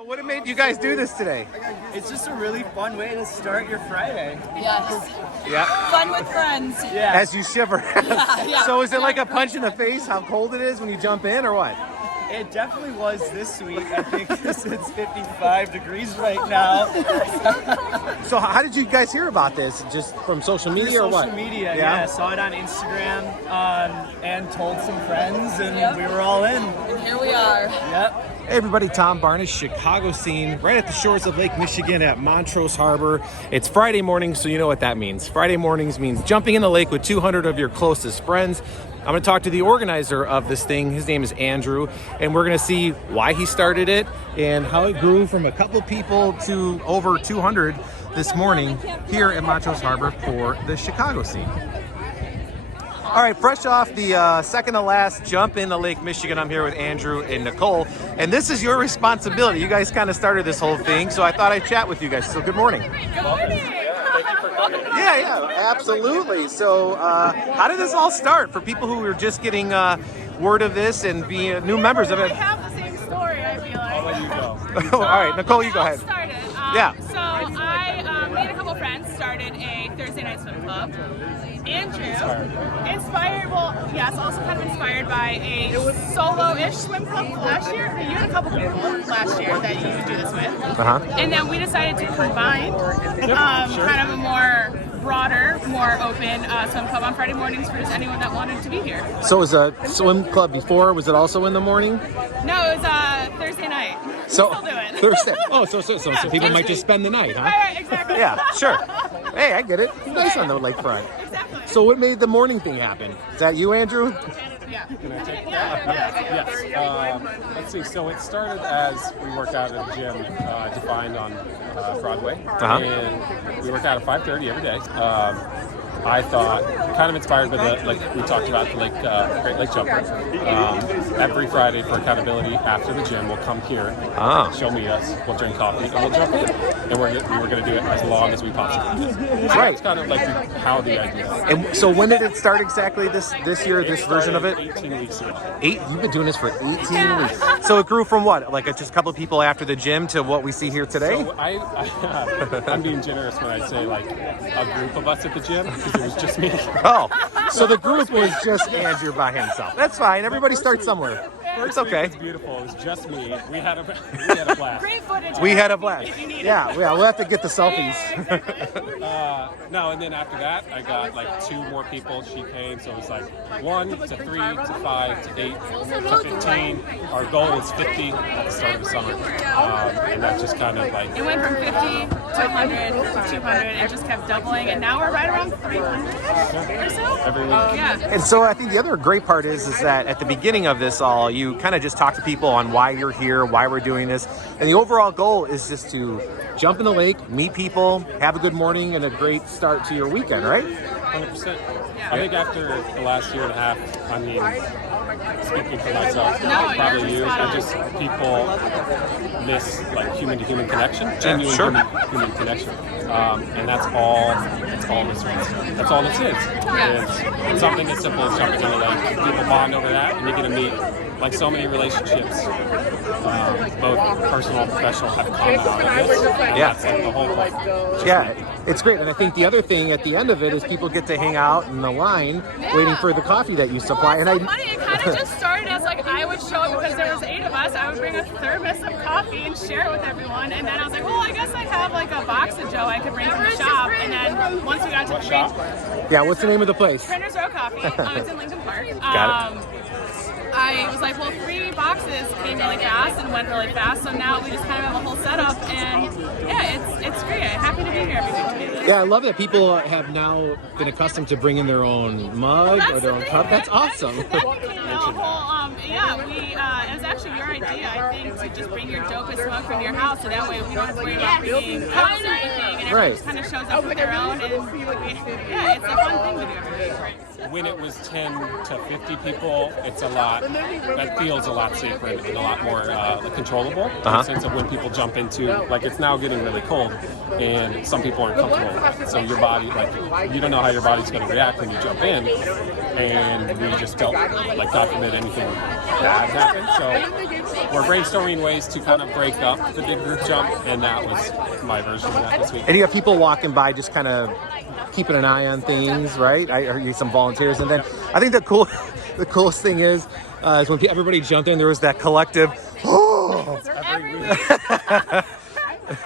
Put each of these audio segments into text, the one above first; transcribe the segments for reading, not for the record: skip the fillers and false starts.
So what made you guys do this today? It's just a really fun way to start your Friday. Yes. Yeah. Fun with friends. Yeah. As you shiver. Yeah. So is it like a punch in the face how cold it is when you jump in or what? It definitely was this week. I think it's 55 degrees right now. So how did you guys hear about this? Just from social media or what? Social media, yeah. Saw it on Instagram and told some friends, and we were all in. And here we are. Yep. Hey everybody, Tom Barnes, Chicago scene, right at the shores of Lake Michigan at Montrose Harbor. It's Friday morning, so you know what that means. Friday mornings means jumping in the lake with 200 of your closest friends. I'm going to talk to the organizer of this thing. His name is Andrew, and we're going to see why he started it and how it grew from a couple people to over 200 this morning here at Montrose Harbor for the Chicago scene. All right, fresh off the second to last jump into Lake Michigan, I'm here with Andrew and Nicole, and this is your responsibility. You guys kind of started this whole thing, so I thought I'd chat with you guys. So good morning. Good morning. Thank you for coming. Yeah, absolutely. So how did this all start for people who are just getting word of this and being new members of it? We have the same story, I feel like. I'll let you go. All right, Nicole, you go ahead. Started. Yeah. So I, me and a couple friends started a Thursday night swim club. Andrew, inspired, well, yes, also kind of inspired by a solo-ish swim club last year. You had a couple people last year that you would do this with. And then we decided to combine kind of a more broader, more open swim club on Friday mornings for just anyone that wanted to be here. So was a swim club before? Was it also in the morning? No, it was Thursday night. So we still do it. Thursday. Oh, so people might just spend the night, huh? Right, exactly. Yeah, sure. Hey, I get it. Nice on the lakefront. Exactly. So what made the morning thing happen? Is that you, Andrew? Yeah. Can I take that? Yes. Let's see. So it started as we worked out at a gym defined on Broadway, and we work out at 5:30 every day. I thought, kind of inspired by the, like we talked about, the Great Lake Jumper. Every Friday for accountability after the gym, we'll come here, she'll meet us, we'll drink coffee, and we'll jump in. And we were going to do it as long as we possibly can. So Right. that's kind of like how the idea. And so when did it start exactly this year, this version of it? 18 weeks ago. You've been doing this for 18 weeks. So it grew from what? Like just a couple of people after the gym to what we see here today? So I'm being generous when I say like a group of us at the gym, because it was just me. Oh, so the group was just Andrew by himself. That's fine. Everybody starts somewhere. It's okay. It's beautiful. It was just me. We had a blast. Great footage. We had a blast. If you need it. Yeah, we'll have to get the selfies. No, and then after that, I got like 2 more people. She came, so it was like 1 to 3 to 5 to 8 to 15. Our goal was 50 at the start of the summer, and that just kind of like. It went from 50 to 100 to 200. It just kept doubling, and now we're right around 300 or so. Every week. Yeah. And so I think the other great part is that at the beginning of this all, you kind of just talk to people on why you're here, why we're doing this. And the overall goal is just to jump in the lake, meet people, have a good morning, and a great start to your weekend, right? 100%. I think after the last year and a half, I mean, speaking for myself, No, probably you're you, spot on. just people miss like human-to-human connection, genuine sure. human connection, and that's all this is. That's all this is. Yeah. It's something as simple as jumping in the lake. People bond over that, and you're going to meet like so many relationships, both personal and professional, have come out of this. Yeah. That's like the whole point. Yeah, it's great. And I think the other thing at the end of it is people get to hang out in the line waiting for the coffee that you supply. Well, And it's so funny. It kind of just started as like I would show up because there was 8 of us. I would bring a thermos of coffee and share it with everyone. And then I was like, well, I guess I have like a box of Joe I could bring from the shop. And then once we got to the shop? Yeah, what's the name of the place? Printers Row Coffee. It's in Lincoln Park. Got it. I was like, well, 3 boxes came really fast and went really fast, so now we just kind of have a whole setup, and yeah, it's great. I'm happy to be here every week. Yeah, I love that people have now been accustomed to bringing their own mug or their own cup. That's awesome. That became a whole, it was actually your idea, I think, to just bring your dopest mug from your house, so that way we don't have to worry about bringing cups or anything, and everyone just kind of shows up with their own, and it's a fun thing to do every week. when it was 10 to 50 people, it's a lot. That feels a lot safer and a lot more controllable in the sense of when people jump into, like, it's now getting really cold, and some people aren't comfortable. So your body, like, you don't know how your body's going to react when you jump in, and we just don't, like, God forbid anything bad happen. So we're brainstorming ways to kind of break up the big group jump, and that was my version of that this week. And you have people walking by just kind of keeping an eye on things, right? I heard you some volunteers, and then I think the coolest thing is when everybody jumped in, there was that collective. Oh! Every week.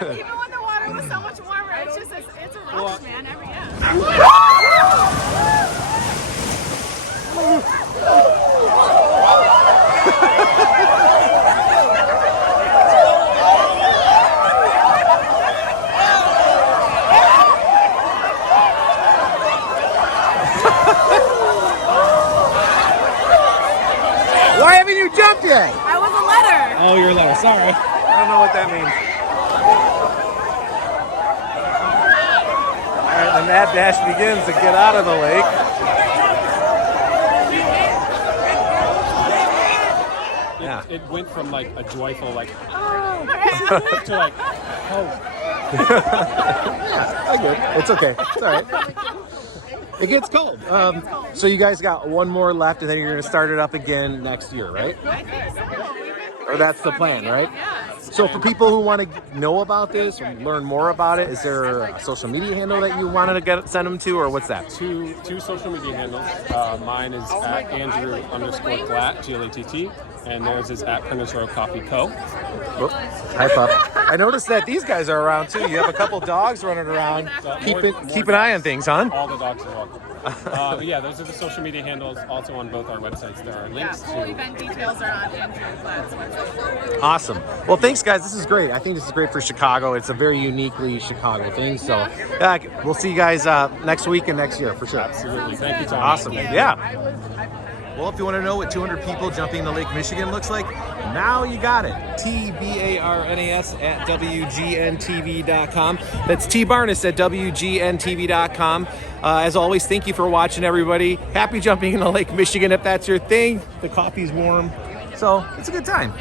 Even when the water was so much warmer, it's just it's a rush, man. Why haven't you jumped yet? I was a letter. Oh, you're low. Sorry. I don't know what that means. All right, the mad dash begins to get out of the lake. It went from like a joyful like to like I get it. It's okay. It's all right. It gets cold. So you guys got one more left, and then you're going to start it up again next year, right? Or that's the plan, right? So for people who want to know about this or learn more about it, is there a social media handle that you wanted to send them to, or what's that? Two social media handles. Mine is at Andrew_Glatt, Glatt, and theirs is at Prentice Road Coffee Co. Oh, hi, pup. I noticed that these guys are around too. You have a couple dogs running around. Keep an eye on things, huh? All the dogs are welcome. But yeah, those are the social media handles. Also on both our websites, there are links Full to. event details are on Andrew Glatt's website. Awesome. Well, thanks, guys. This is great. I think this is great for Chicago. It's a very uniquely Chicago thing. So we'll see you guys next week and next year for sure. Absolutely. Thank you, Tom. Awesome. Yeah. Well, if you want to know what 200 people jumping in the Lake Michigan looks like, now you got it. TBARNAS at WGNTV.com. That's TBarness at WGNTV.com. As always, thank you for watching, everybody. Happy jumping in the Lake Michigan if that's your thing. The coffee's warm, so it's a good time.